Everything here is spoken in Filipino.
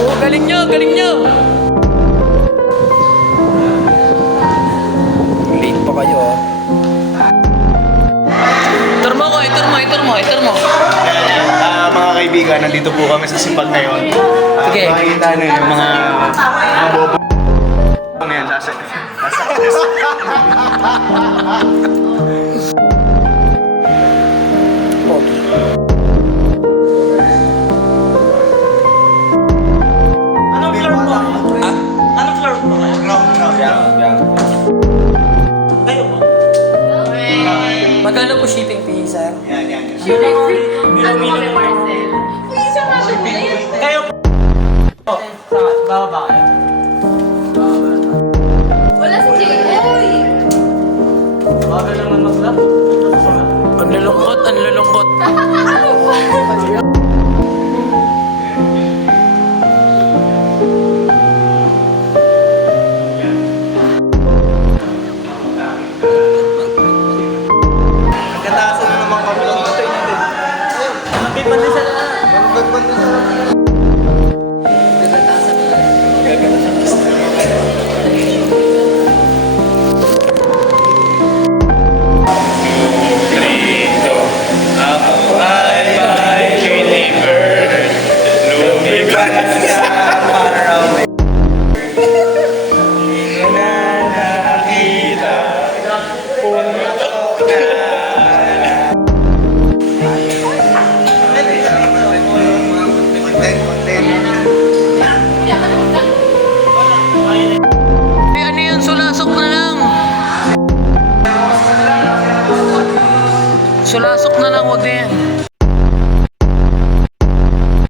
Oh, galing nyo, galing nyo! Late pa kayo, ah. Itur mo ko, itur mo, itur mo, itur mo. Mga kaibigan, nandito po kami sa Simbag ngayon. Sige. Makikita nyo yung mga bobo na yan. Anong floor po? Anong floor po? Kayo po? Magkano po shipping fee, sir? Yan. Kayo po? Sa bababa kayo. Wala si Jay. Bagal naman mag-lap. Ang lulungkot, ang lulungkot. Ano ba? Nagkataasan na naman kami lang ito. Happy pandesal na. Eh, ano yun? Sulasok na lang. Sulasok na lang, huwag na yan.